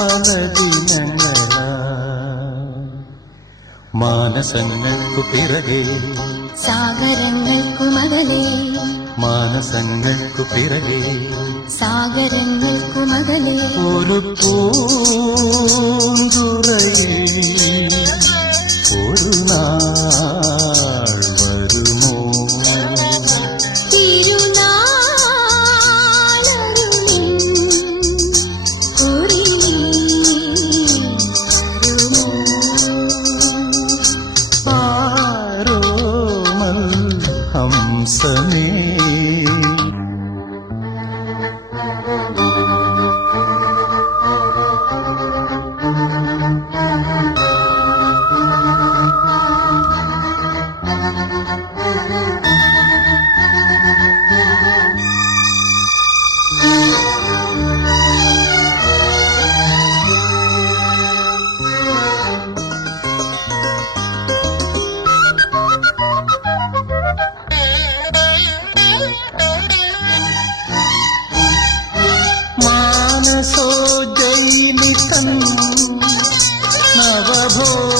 പല ദിനങ്ങളാ മാനസങ്ങൾക്കു പിറകെ സാഗരങ്ങൾക്കു മകളെ മാനസങ്ങൾക്കു പിറകെ സാഗരങ്ങൾക്കു മകളെ ഒരു പൂ பாசமே हो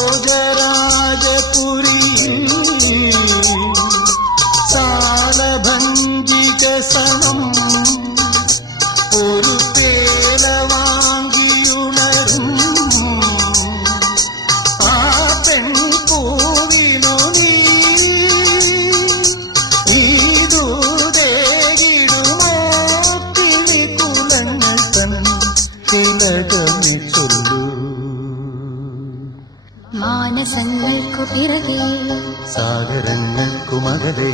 മാനസങ്ങൾക്കു പിറകെ. സാഗരങ്ങൾക്കു മകളെ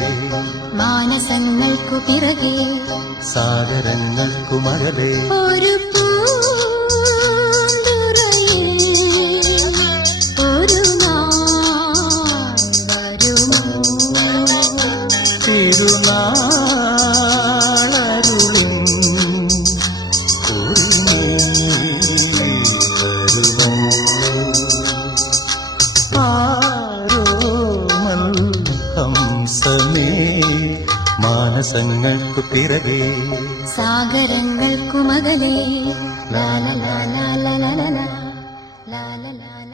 മാനസങ്ങൾക്കു പിറകെ. സാഗരങ്ങൾക്കു മകളെ ഒരു ഹംസമേ മാനസങ്ങൾക്കു പിറവേ സാഗരങ്ങൾക്കു മകളെ ലാല ലാല ലാല ലാല ലാല ലാല